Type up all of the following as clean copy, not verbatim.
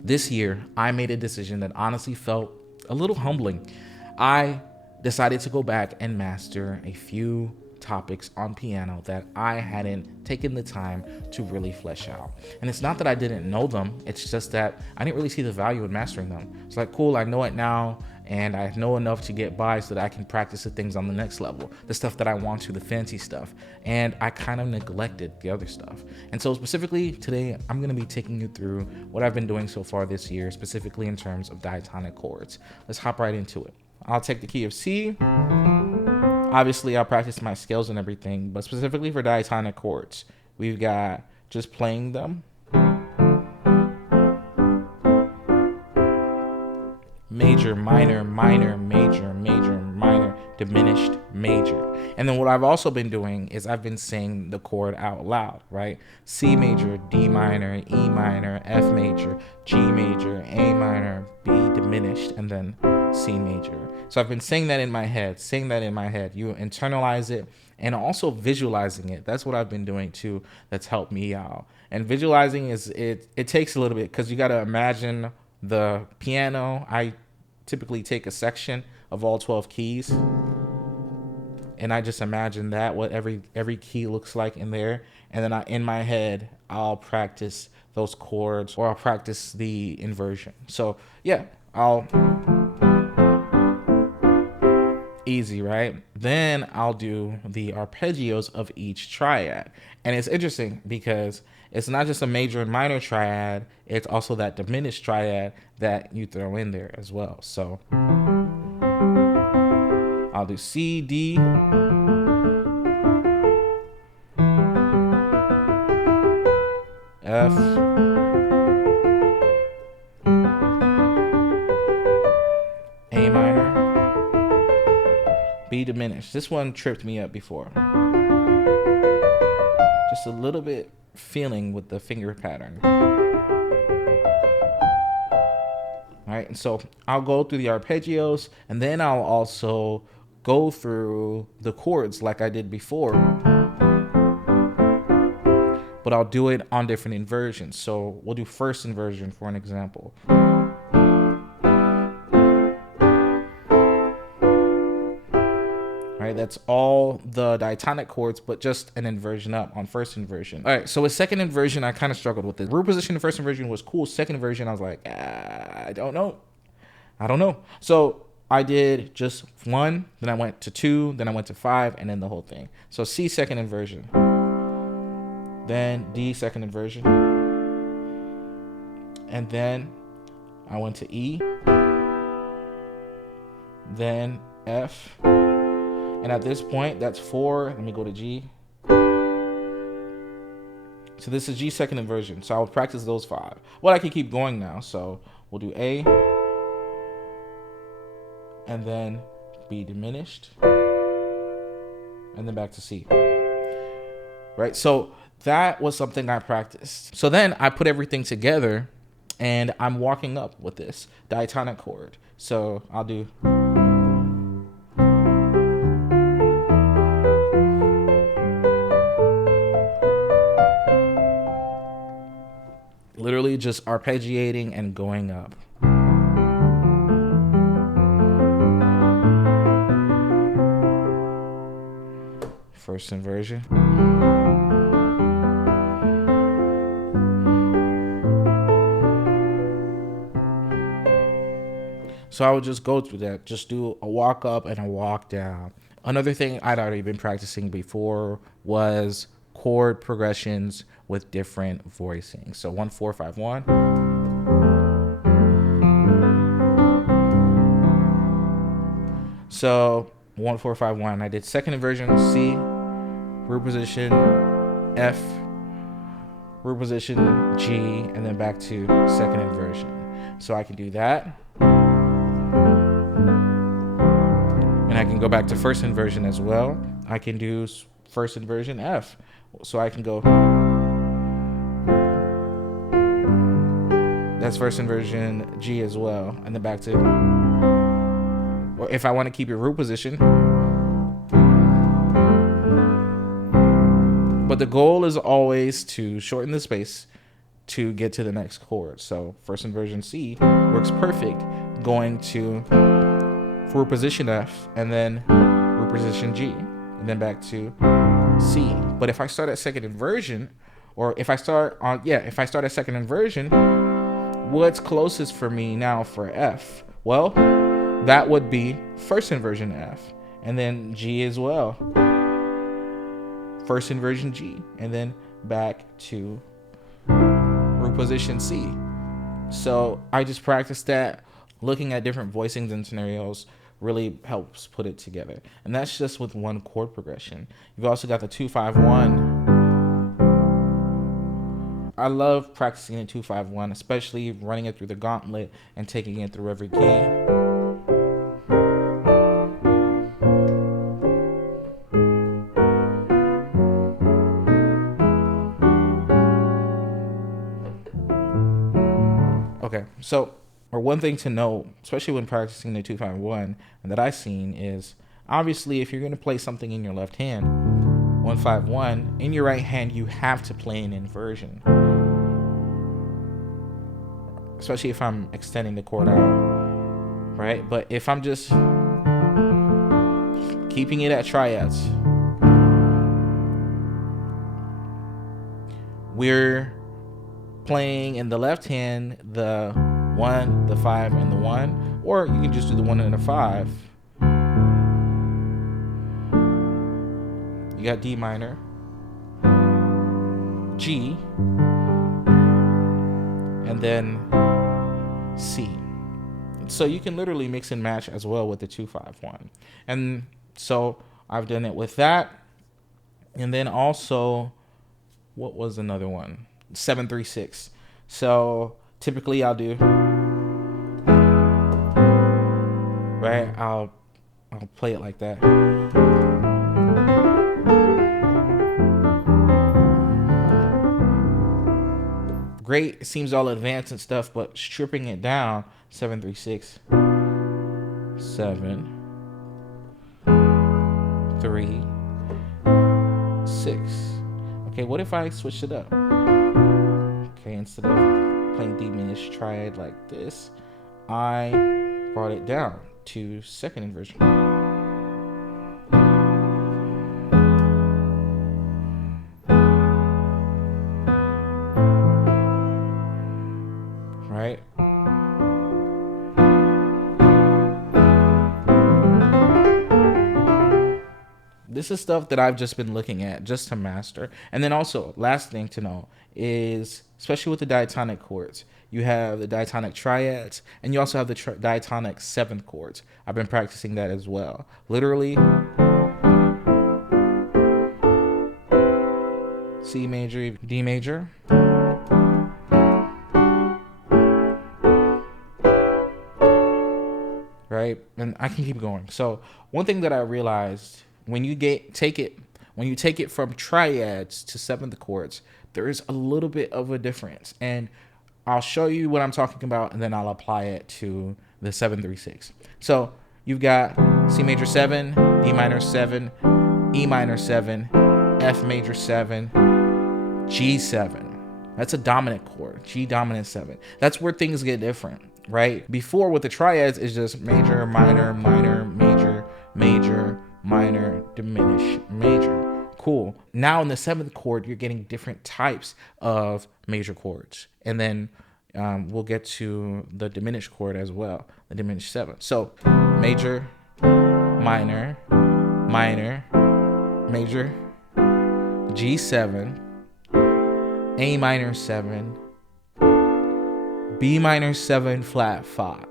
This year, I made a decision that honestly felt a little humbling. I decided to go back and master a few topics on piano that I hadn't taken the time to really flesh out. And it's not that I didn't know them, it's just that I didn't really see the value in mastering them. It's like, cool, I know it now, and I know enough to get by so that I can practice the things on the next level, the stuff that I want to, the fancy stuff. And I kind of neglected the other stuff. And so specifically today, I'm going to be taking you through what I've been doing so far this year, specifically in terms of diatonic chords. Let's hop right into it. I'll take the key of C. Obviously, I'll practice my scales and everything, but specifically for diatonic chords, we've got just playing them. Major, minor, minor, major, major, minor, diminished, major. And then what I've also been doing is I've been saying the chord out loud, right? C major, D minor, E minor, F major, G major, A minor, B diminished, and then C major. So I've been saying that in my head, You internalize it and also visualizing it. That's what I've been doing too. That's helped me out. And visualizing it takes a little bit because you got to imagine the piano. I typically take a section of all 12 keys and I just imagine that what every key looks like in there, and then in my head I'll practice those chords, or I'll practice the inversion. So yeah, easy, right? Then I'll do the arpeggios of each triad. And it's interesting because it's not just a major and minor triad, it's also that diminished triad that you throw in there as well. So I'll do C, D, F, A minor, B diminished. This one tripped me up before. Just a little bit feeling with the finger pattern. All right, and so I'll go through the arpeggios, and then I'll also go through the chords like I did before, but I'll do it on different inversions. So we'll do first inversion for an example. Right, that's all the diatonic chords, but just an inversion up on first inversion. All right, so with second inversion, I kind of struggled with it. Root position in first inversion was cool. Second inversion, I was like, I don't know. So I did just one, then I went to two, then I went to five, and then the whole thing. So C second inversion, then D second inversion, and then I went to E, then F. And at this point, that's four. Let me go to G. So this is G second inversion. So I will practice those five. Well, I can keep going now. So we'll do A, and then B diminished, and then back to C. Right? So that was something I practiced. So then I put everything together, and I'm walking up with this diatonic chord. So I'll do... literally just arpeggiating and going up. First inversion. So I would just go through that, just do a walk up and a walk down. Another thing I'd already been practicing before was chord progressions with different voicing. So 1 4 5 1. So 1 4 5 1. I did second inversion C, root position F, root position G, and then back to second inversion. So I can do that. And I can go back to first inversion as well. I can do first inversion F. So I can go, that's first inversion G as well, and then back to, or if I want to keep your root position. But the goal is always to shorten the space to get to the next chord. So first inversion C works perfect, going to root position F and then root position G and then back to C. But if I start at second inversion, or if I start at second inversion, what's closest for me now for F? Well, that would be first inversion F and then G as well. First inversion G and then back to root position C. So I just practiced that. Looking at different voicings and scenarios really helps put it together. And that's just with one chord progression. You've also got the 2-5-1. I love practicing the 2-5-1, especially running it through the gauntlet and taking it through every key. Okay, so one thing to know, especially when practicing the 2-5-1, and that I've seen is, obviously, if you're going to play something in your left hand, 1-5-1, in your right hand, you have to play an inversion. Especially if I'm extending the chord out, right? But if I'm just keeping it at triads, we're playing in the left hand the 1, the 5, and the 1, or you can just do the 1 and the 5. You got D minor, G, and then C. So you can literally mix and match as well with the 2-5-1. And so I've done it with that. And then also, what was another one? 7-3-6. So typically I'll do, right? I'll play it like that. Great, it seems all advanced and stuff, but stripping it down, 7-3-6, 7, 3, 6. Okay, what if I switch it up? Okay, instead of playing diminished triad like this, I brought it down to second inversion. Right? This is stuff that I've just been looking at just to master. And then also, last thing to know is, especially with the diatonic chords, you have the diatonic triads, and you also have the diatonic seventh chords. I've been practicing that as well. Literally, C major, D major, right? And I can keep going. So one thing that I realized, when you take it from triads to seventh chords, there is a little bit of a difference. And I'll show you what I'm talking about, and then I'll apply it to the 7-3-6. So you've got C major 7, D minor 7, E minor 7, F major 7, G7. That's a dominant chord, G dominant 7. That's where things get different, right? Before, with the triads, it's just major, minor, minor, major, major, minor, diminish, major. Cool. Now in the seventh chord, you're getting different types of major chords. And then we'll get to the diminished chord as well, the diminished 7. So major, minor, minor, major, G7, A minor 7, B minor 7 flat 5.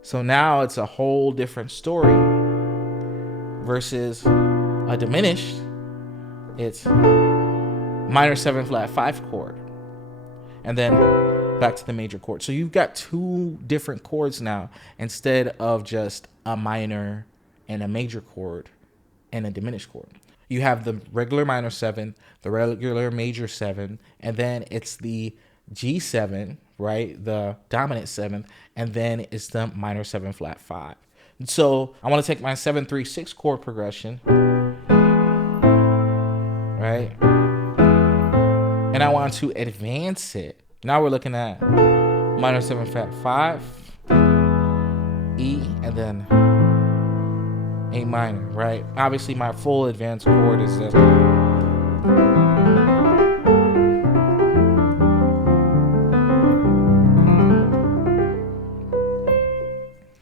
So now it's a whole different story versus a diminished. It's minor 7 flat 5 chord, and then back to the major chord. So you've got two different chords now, instead of just a minor and a major chord and a diminished chord. You have the regular minor 7, the regular major 7, and then it's the G7, right? The dominant 7, and then it's the minor 7 flat 5. So I want to take my 7-3-6 chord progression, right? and I want to advance it. Now we're looking at minor 7 fret 5, E, and then A minor, right? Obviously my full advanced chord is this.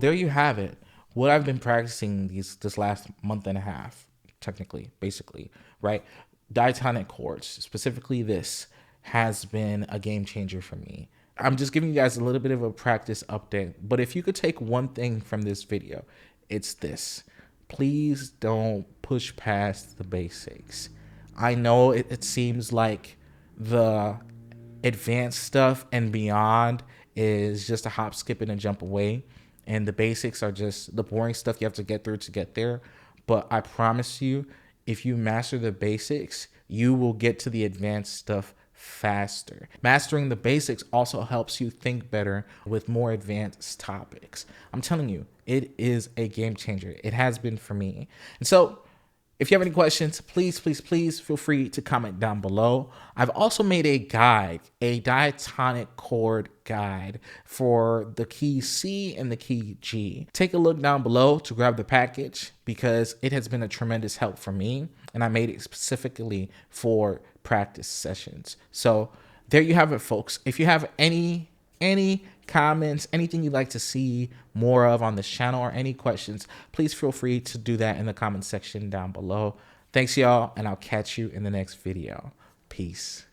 There you have it. What I've been practicing this last month and a half, technically, basically, right? Diatonic chords, specifically this, has been a game changer for me. I'm just giving you guys a little bit of a practice update, but if you could take one thing from this video, it's this. Please don't push past the basics. I know it seems like the advanced stuff and beyond is just a hop, skip, and a jump away. And the basics are just the boring stuff you have to get through to get there. But I promise you, if you master the basics, you will get to the advanced stuff faster. Mastering the basics also helps you think better with more advanced topics. I'm telling you, it is a game changer. It has been for me. And so if you have any questions, please feel free to comment down below. I've also made a guide, a diatonic chord guide for the key C and the key G. Take a look down below to grab the package because it has been a tremendous help for me, and I made it specifically for practice sessions. So there you have it, folks. If you have any comments, anything you'd like to see more of on this channel, or any questions, please feel free to do that in the comment section down below. Thanks, y'all, and I'll catch you in the next video. Peace.